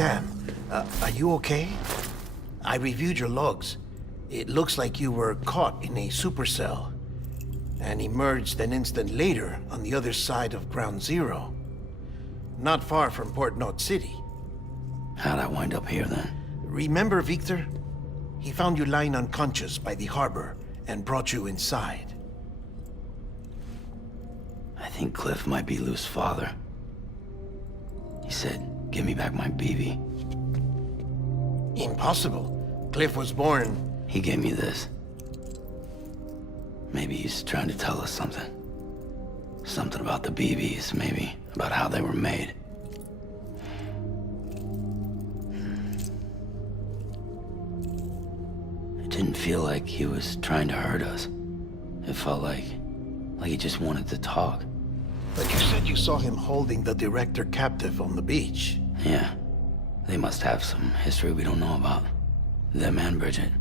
Sam, are you okay? I reviewed your logs. It looks like you were caught in a supercell and emerged an instant later on the other side of Ground Zero. Not far from Port Knot City. How'd I wind up here then? Remember Victor? He found you lying unconscious by the harbor and brought you inside. I think Cliff might be Lou's father. He said, give me back my BB. Impossible. Cliff was born... He gave me this. Maybe he's trying to tell us something. Something about the BBs, maybe. About how they were made. It didn't feel like he was trying to hurt us. It felt like he just wanted to talk. But you said you saw him holding the director captive on the beach. Yeah. They must have some history we don't know about. Them and Bridget.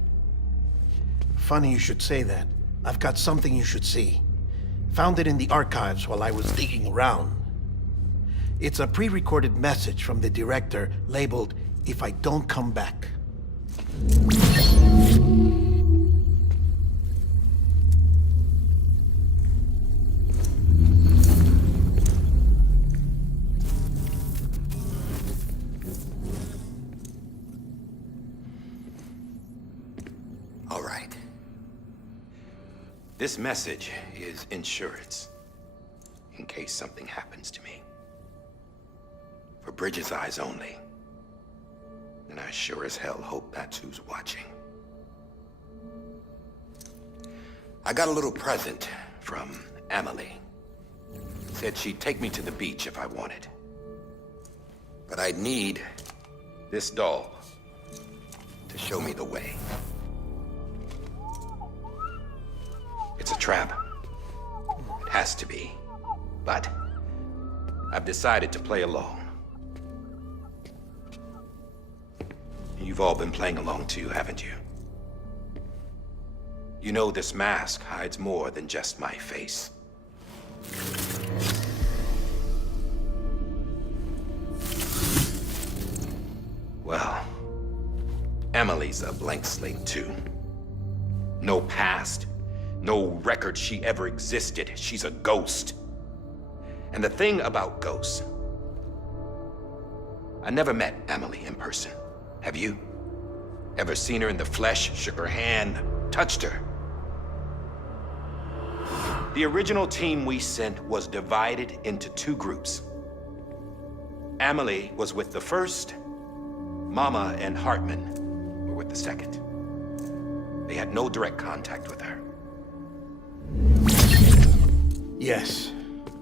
Funny you should say that. I've got something you should see. Found it in the archives while I was digging around. It's a pre-recorded message from the director labeled, "If I don't come back." All right. This message is insurance, in case something happens to me. For Bridget's eyes only. And I sure as hell hope that's who's watching. I got a little present from Amelie. Said she'd take me to the beach if I wanted. But I'd need this doll to show me the way. It's a trap. It has to be. But I've decided to play along. You've all been playing along too, haven't you? You know this mask hides more than just my face. Well, Amelie's a blank slate too. No past. No record she ever existed. She's a ghost. And the thing about ghosts, I never met Amelie in person. Have you? Ever seen her in the flesh, shook her hand, touched her? The original team we sent was divided into two groups. Amelie was with the first. Mama and Hardman were with the second. They had no direct contact with her. Yes.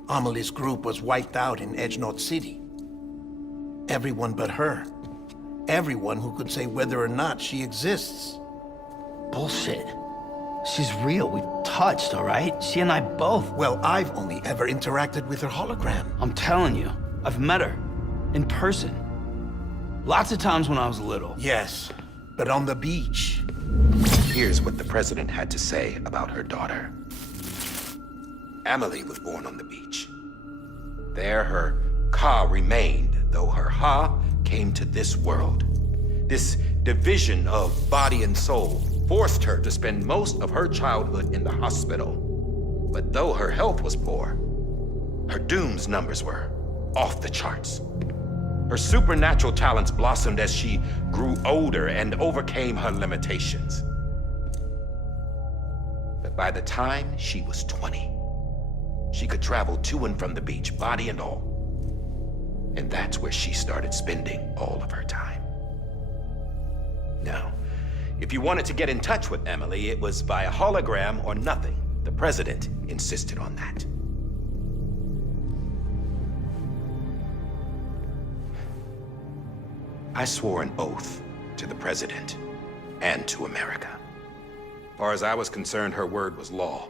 Amelie's group was wiped out in Edge Knot City. Everyone but her. Everyone who could say whether or not she exists. Bullshit. She's real. We've touched, all right? She and I both. Well, I've only ever interacted with her hologram. I'm telling you, I've met her. In person. Lots of times when I was little. Yes, but on the beach. Here's what the president had to say about her daughter. Amelie was born on the beach. There her Ka remained, though her Ha came to this world. This division of body and soul forced her to spend most of her childhood in the hospital. But though her health was poor, her Doom's numbers were off the charts. Her supernatural talents blossomed as she grew older and overcame her limitations. But by the time she was 20, she could travel to and from the beach, body and all. And that's where she started spending all of her time. Now, if you wanted to get in touch with Amelie, it was via hologram or nothing. The president insisted on that. I swore an oath to the president and to America. As far as I was concerned, her word was law.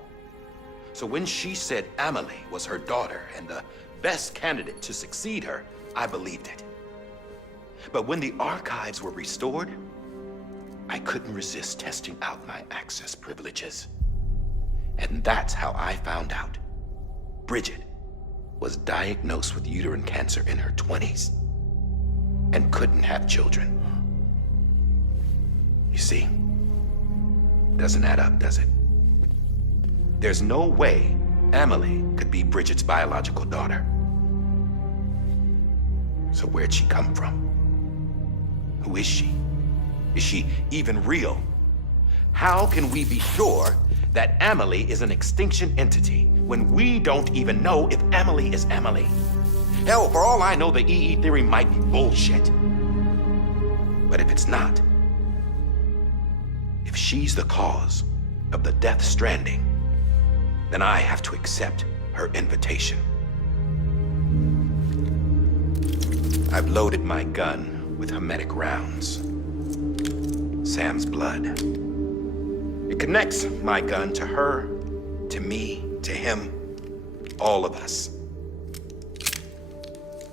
So when she said Amelie was her daughter and the best candidate to succeed her, I believed it. But when the archives were restored, I couldn't resist testing out my access privileges. And that's how I found out Bridget was diagnosed with uterine cancer in her 20s. and couldn't have children. You see, doesn't add up, does it? There's no way Amelie could be Bridget's biological daughter. So where'd she come from? Who is she? Is she even real? How can we be sure that Amelie is an extinction entity when we don't even know if Amelie is Amelie? Hell, for all I know, the EE theory might be bullshit. But if it's not, if she's the cause of the Death Stranding, then I have to accept her invitation. I've loaded my gun with hermetic rounds. Sam's blood. It connects my gun to her, to me, to him, all of us.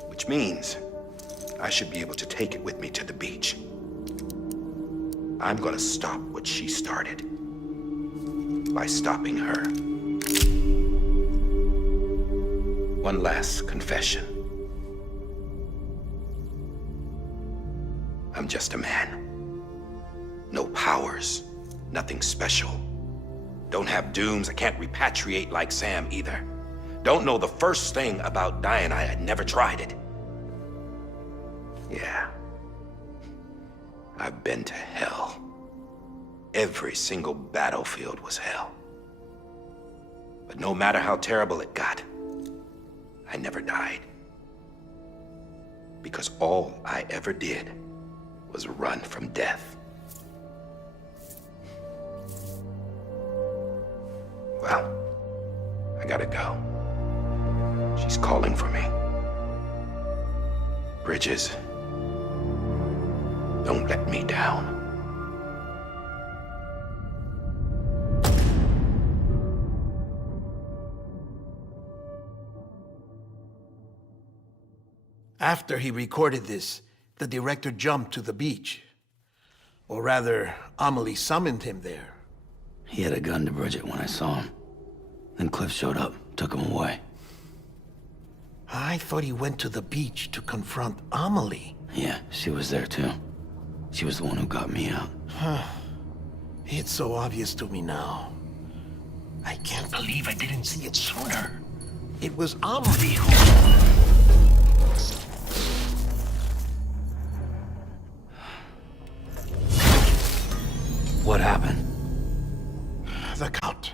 Which means I should be able to take it with me to the beach. I'm gonna stop what she started by stopping her. One last confession. I'm just a man. No powers, nothing special. Don't have dooms, I can't repatriate like Sam either. Don't know the first thing about dying, I had never tried it. Yeah. I've been to hell. Every single battlefield was hell. But no matter how terrible it got, I never died. Because all I ever did was run from death. Well, I gotta go. She's calling for me. Bridges, don't let me down. After he recorded this, the director jumped to the beach. Or rather, Amelie summoned him there. He had a gun to Bridget when I saw him. Then Cliff showed up, took him away. I thought he went to the beach to confront Amelie. Yeah, she was there too. She was the one who got me out. It's so obvious to me now. I can't believe I didn't see it sooner. It was Amelie who... What happened? The count.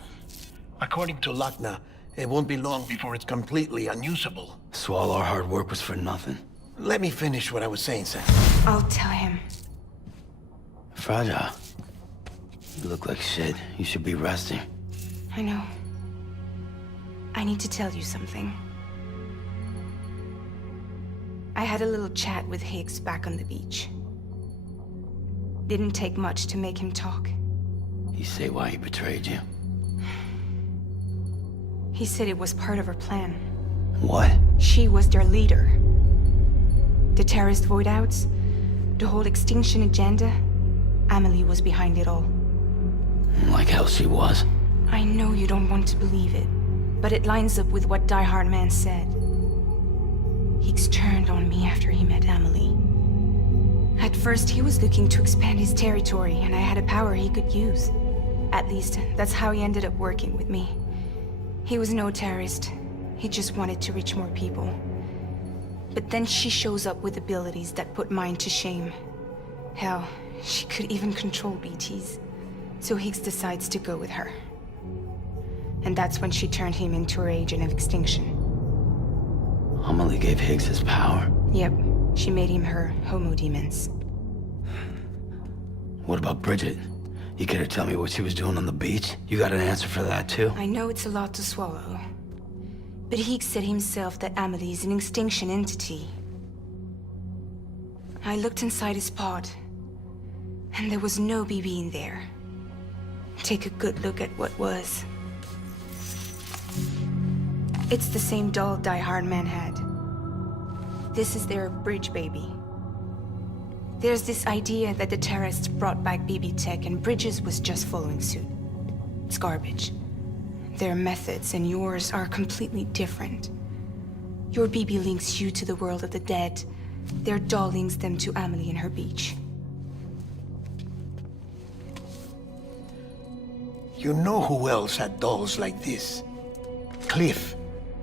According to Lakna, it won't be long before it's completely unusable. So all our hard work was for nothing. Let me finish what I was saying, Sam. I'll tell him. Fragile. You look like shit. You should be resting. I know. I need to tell you something. I had a little chat with Higgs back on the beach. Didn't take much to make him talk. You say why he betrayed you? He said it was part of her plan. What? She was their leader. The terrorist void-outs, the whole extinction agenda, Amelie was behind it all. Like hell she was. I know you don't want to believe it, but it lines up with what Die Hardman said. Higgs turned on me after he met Amelie. At first, he was looking to expand his territory, and I had a power he could use. At least, that's how he ended up working with me. He was no terrorist. He just wanted to reach more people. But then she shows up with abilities that put mine to shame. Hell, she could even control BTs. So Higgs decides to go with her. And that's when she turned him into her agent of extinction. Amelie gave Higgs his power. Yep, she made him her homo demons. What about Bridget? You care to tell me what she was doing on the beach? You got an answer for that too? I know it's a lot to swallow. But Higgs said himself that Amelie is an extinction entity. I looked inside his pod, and there was no BB in there. Take a good look at what was. It's the same doll Die Hardman had. This is their bridge baby. There's this idea that the terrorists brought back BB tech and Bridges was just following suit. It's garbage. Their methods and yours are completely different. Your BB links you to the world of the dead, Their doll links them to Amelie and her beach. You know who else had dolls like this? Cliff.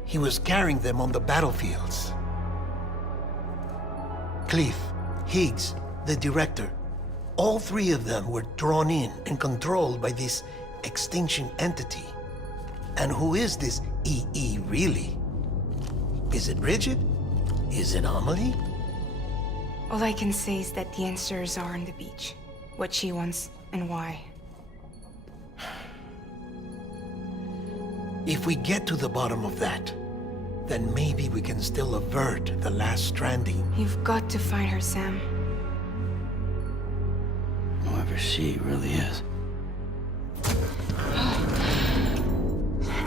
He was carrying them on the battlefields. Cliff, Higgs, the director. All three of them were drawn in and controlled by this extinction entity. And who is this EE really? Is it Bridget? Is it Amelie? All I can say is that the answers are on the beach. What she wants and why. If we get to the bottom of that, then maybe we can still avert the last stranding. You've got to find her, Sam. Whoever she really is.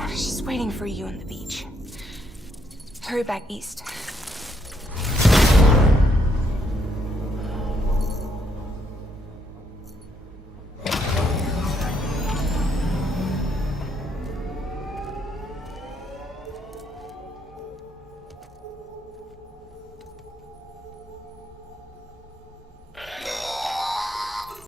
She's waiting for you on the beach. Hurry back east.